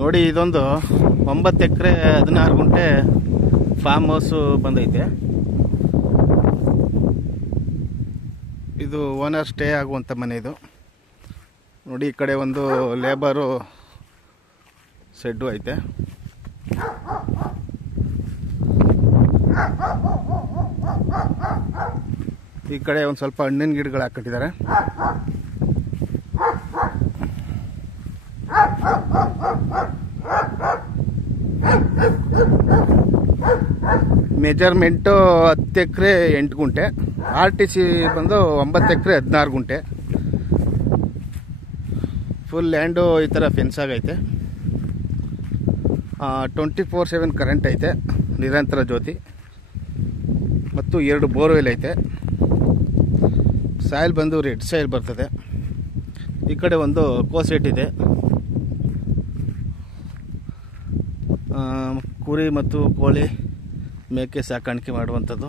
ನೋಡಿ, ಇದೊಂದು 9 ಎಕರೆ 16 ಗುಂಟೆ ಫಾರ್ಮ್ ಹೌಸ್ ಬಂದೈತೆ. ಇದು ಓನರ್ ಸ್ಟೇ ಆಗುವಂಥ ಮನೆ ಇದು. ನೋಡಿ, ಈ ಕಡೆ ಒಂದು ಲೇಬರು ಶೆಡ್ಡು ಐತೆ. ಈ ಕಡೆ ಒಂದು ಸ್ವಲ್ಪ ಹಣ್ಣಿನ ಗಿಡಗಳು ಹಾಕಿಟ್ಟಿದ್ದಾರೆ. ಮೆಜರ್ಮೆಂಟು 10 ಎಕರೆ 8 ಗುಂಟೆ. RTC ಬಂದು 9 ಎಕರೆ 16 ಗುಂಟೆ. ಫುಲ್ ಲ್ಯಾಂಡು ಈ ಥರ ಫೆನ್ಸ್ ಆಗೈತೆ. 24/7 ಕರೆಂಟ್ ಐತೆ, ನಿರಂತರ ಜ್ಯೋತಿ, ಮತ್ತು 2 ಬೋರ್ವೆಲ್ ಐತೆ. ಸಾಯಿಲ್ ಬಂದು ರೆಡ್ ಸಾಯಿಲ್ ಬರ್ತದೆ. ಈ ಕಡೆ ಒಂದು ಕೋಸೆಟ್ ಇದೆ. ಕುರಿ ಮತ್ತು ಕೋಳಿ ಮೇಕೆ ಸಾಕಾಣಿಕೆ ಮಾಡುವಂಥದ್ದು.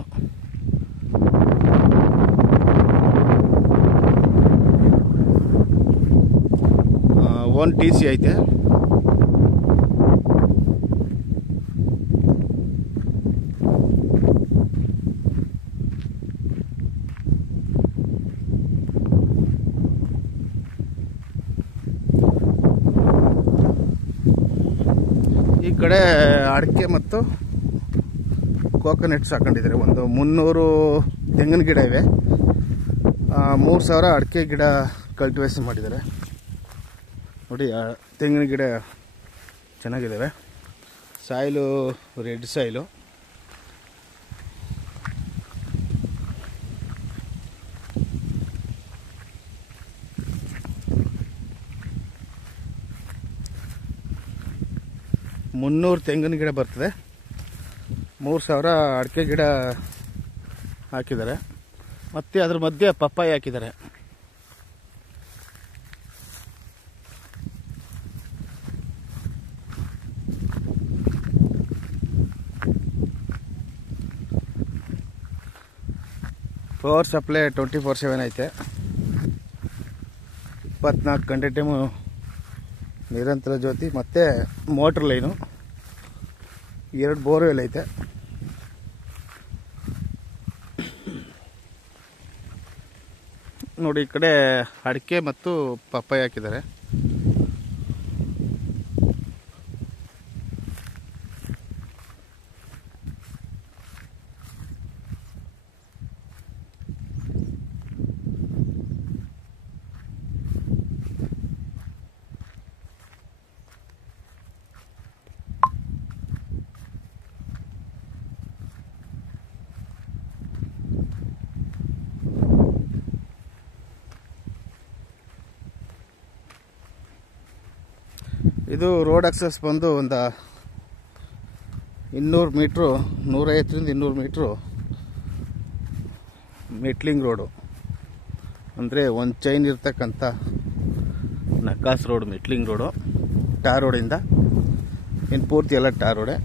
ಓನ್ TC ಐತೆ. ಈ ಕಡೆ ಅಡಿಕೆ ಮತ್ತು ಕೋಕೋನಟ್ಸ್ ಹಾಕೊಂಡಿದ್ದಾರೆ. ಒಂದು 300 ತೆಂಗಿನ ಗಿಡ ಇವೆ. 3000 ಅಡಿಕೆ ಗಿಡ ಕಲ್ಟಿವೇಷನ್ ಮಾಡಿದ್ದಾರೆ. ನೋಡಿ, ತೆಂಗಿನ ಗಿಡ ಚೆನ್ನಾಗಿದ್ದಾವೆ. Soil red soil. ಮುನ್ನೂರು ತೆಂಗಿನ ಗಿಡ ಬರ್ತದೆ. 3000 ಅಡಿಕೆ ಗಿಡ ಹಾಕಿದ್ದಾರೆ. ಮತ್ತು ಅದ್ರ ಮಧ್ಯೆ ಪಪ್ಪಾಯಿ ಹಾಕಿದ್ದಾರೆ. ಪವರ್ ಸಪ್ಲೈ 24/7 ಐತೆ. 24 ಗಂಟೆ ಟೈಮು ನಿರಂತರ ಜ್ಯೋತಿ, ಮತ್ತು ಮೋಟ್ರ್ ಲೈನು, 2 ಬೋರ್ವೆಲ್ ಐತೆ. ನೋಡಿ, ಈ ಕಡೆ ಅಡಿಕೆ ಮತ್ತು ಪಪ್ಪಾಯಿ ಹಾಕಿದ್ದಾರೆ. ಇದು ರೋಡ್ ಆಕ್ಸೆಸ್ ಬಂದು ಒಂದು 200 ಮೀಟ್ರು, 150ರಿಂದ 200 ಮೀಟ್ರು ಮೆಟ್ಲಿಂಗ್ ರೋಡು. ಅಂದರೆ ಒಂದು ಚೈನ್ ಇರ್ತಕ್ಕಂಥ ನಕಾಸ್ ರೋಡ್, ಮೆಟ್ಲಿಂಗ್ ರೋಡು. ಟಾರ್ ರೋಡಿಂದ ಇನ್ನು ಪೂರ್ತಿ ಎಲ್ಲ ಟಾರ್ ರೋಡೆ.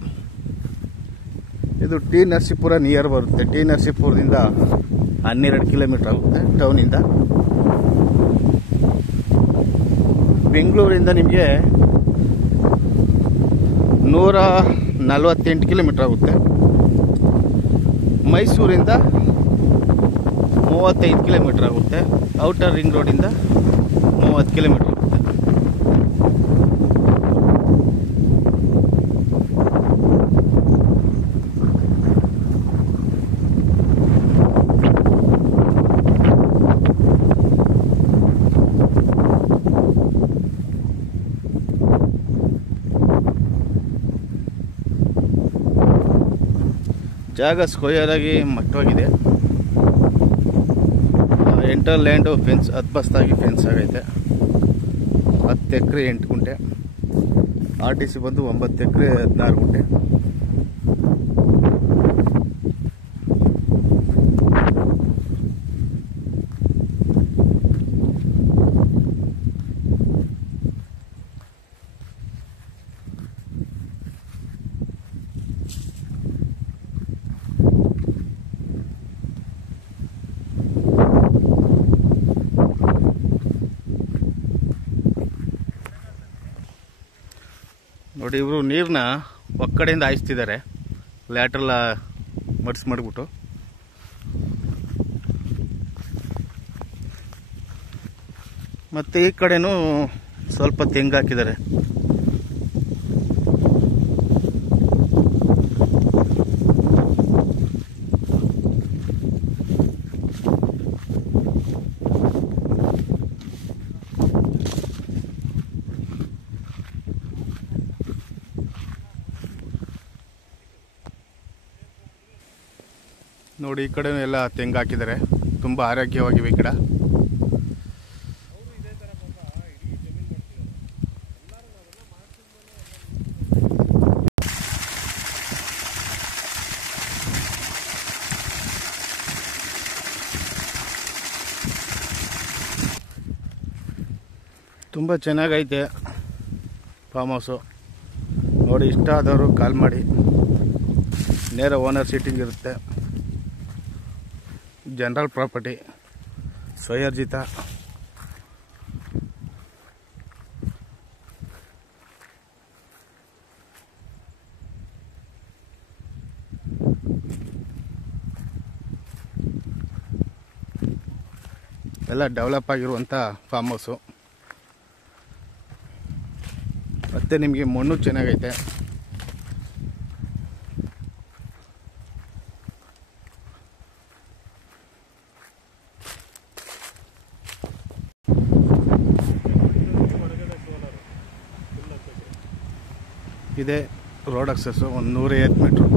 ಇದು ಟಿ ನರಸೀಪುರ ನಿಯರ್ ಬರುತ್ತೆ. ಟಿ ನರಸೀಪುರದಿಂದ 12 ಕಿಲೋಮೀಟರ್ ಆಗುತ್ತೆ ಟೌನಿಂದ. ಬೆಂಗಳೂರಿಂದ ನಿಮಗೆ 148 ಕಿಲೋಮೀಟರ್ ಆಗುತ್ತೆ. ಮೈಸೂರಿಂದ 35 ಕಿಲೋಮೀಟರ್ ಆಗುತ್ತೆ. ಔಟರ್ ರಿಂಗ್ ರೋಡಿಂದ 30 ಕಿಲೋಮೀಟರ್ ಆಗುತ್ತೆ. ಜಾಗ ಸ್ಕ್ವೇರ್ ಆಗಿ ಮಟ್ಟವಾಗಿದೆ. ಎಂಟರ್ ಲ್ಯಾಂಡು ಫೆನ್ಸ್ ಅದ್ಬಸ್ತಾಗಿ ಫೆನ್ಸ್ ಆಗೈತೆ. 10 ಎಕರೆ 8 ಗುಂಟೆ. RTC ಬಂದು 9 ಎಕರೆ 16 ಗುಂಟೆ. ನೋಡಿ ಇವರು ನೀರನ್ನ ಒಕ್ಕಡೆಯಿಂದ ಹಾಯಿಸ್ತಿದ್ದಾರೆ, ಲ್ಯಾಟ್ರಲ್ಲ ಮಾಡಿಬಿಟ್ಟು. ಮತ್ತು ಈ ಕಡೆನೂ ಸ್ವಲ್ಪ ತೆಂಗು ಹಾಕಿದ್ದಾರೆ. ನೋಡಿ ಈ ಕಡೆ ಎಲ್ಲ ತೆಂಗು ಹಾಕಿದ್ದಾರೆ, ತುಂಬ ಆರೋಗ್ಯವಾಗಿವೆ ಈ ಗಿಡ. ತುಂಬ ಚೆನ್ನಾಗೈತೆ ಫಾರ್ಮ್ ಹೌಸು. ನೋಡಿ ಇಷ್ಟ ಆದವರು ಕಾಲ್ ಮಾಡಿ, ನೇರ ಓನರ್ ಸೀಟಿಂಗ್ ಇರುತ್ತೆ. ಜನರಲ್ ಪ್ರಾಪರ್ಟಿ, ಸ್ವಯರ್ಜಿತ. ಎಲ್ಲ ಡೆವಲಪ್ ಆಗಿರುವಂಥ ಫಾರ್ಮ್ ಹೌಸು. ಮತ್ತು ನಿಮಗೆ ಮಣ್ಣು ಚೆನ್ನಾಗೈತೆ. ಇದೆ ರೋಡ್ ಅಕ್ಸಸ್ಸು, ಒಂದು 150 ಮೀಟ್ರು.